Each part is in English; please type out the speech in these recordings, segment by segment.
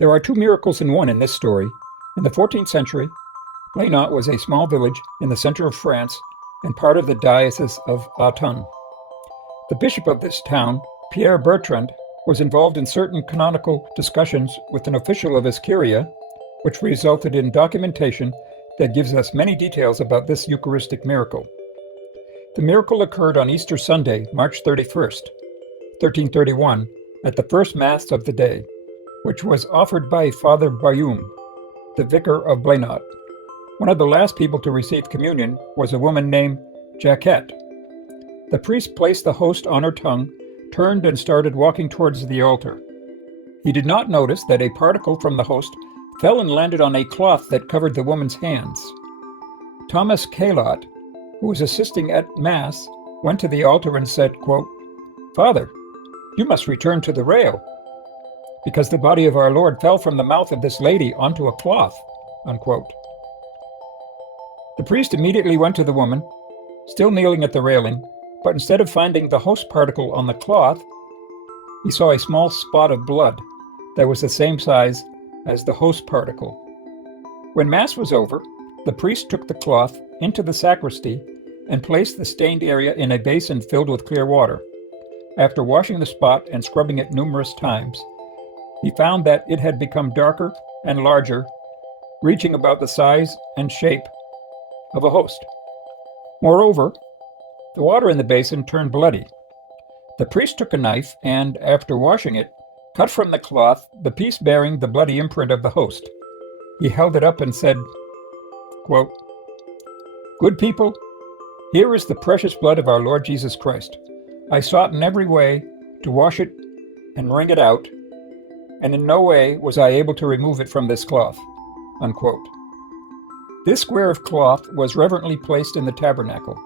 There are two miracles in one in this story. In the 14th century, BLANOT was a small village in the center of France and part of the Diocese of Autun. The bishop of this town, Pierre Bertrand, was involved in certain canonical discussions with an official of his curia, which resulted in documentation that gives us many details about this Eucharistic miracle. The miracle occurred on Easter Sunday, March 31st, 1331, at the first Mass of the day, which was offered by Father Bayum, the vicar of BLANOT. One of the last people to receive communion was a woman named Jacquette. The priest placed the host on her tongue, turned and started walking towards the altar. He did not notice that a particle from the host fell and landed on a cloth that covered the woman's hands. Thomas Calot, who was assisting at Mass, went to the altar and said, quote, "Father, you must return to the rail, because the body of our Lord fell from the mouth of this lady onto a cloth," unquote. The priest immediately went to the woman, still kneeling at the railing, but instead of finding the host particle on the cloth, he saw a small spot of blood that was the same size as the host particle. When Mass was over, the priest took the cloth into the sacristy and placed the stained area in a basin filled with clear water. After washing the spot and scrubbing it numerous times, he found that it had become darker and larger, reaching about the size and shape of a host. Moreover, the water in the basin turned bloody. The priest took a knife and, after washing it, cut from the cloth the piece bearing the bloody imprint of the host. He held it up and said, quote, "Good people, here is the precious blood of our Lord Jesus Christ. I sought in every way to wash it and wring it out, and in no way was I able to remove it from this cloth," unquote. This square of cloth was reverently placed in the tabernacle.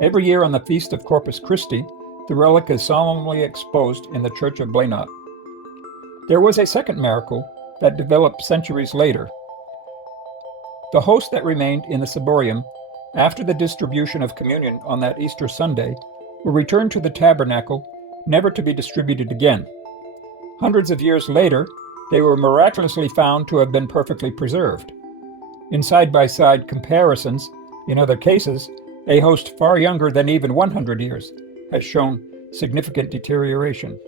Every year on the feast of Corpus Christi, the relic is solemnly exposed in the church of BLANOT. There was a second miracle that developed centuries later. The host that remained in the ciborium after the distribution of communion on that Easter Sunday were returned to the tabernacle, never to be distributed again. Hundreds of years later, they were miraculously found to have been perfectly preserved. In side-by-side comparisons, in other cases, a host far younger than even 100 years has shown significant deterioration.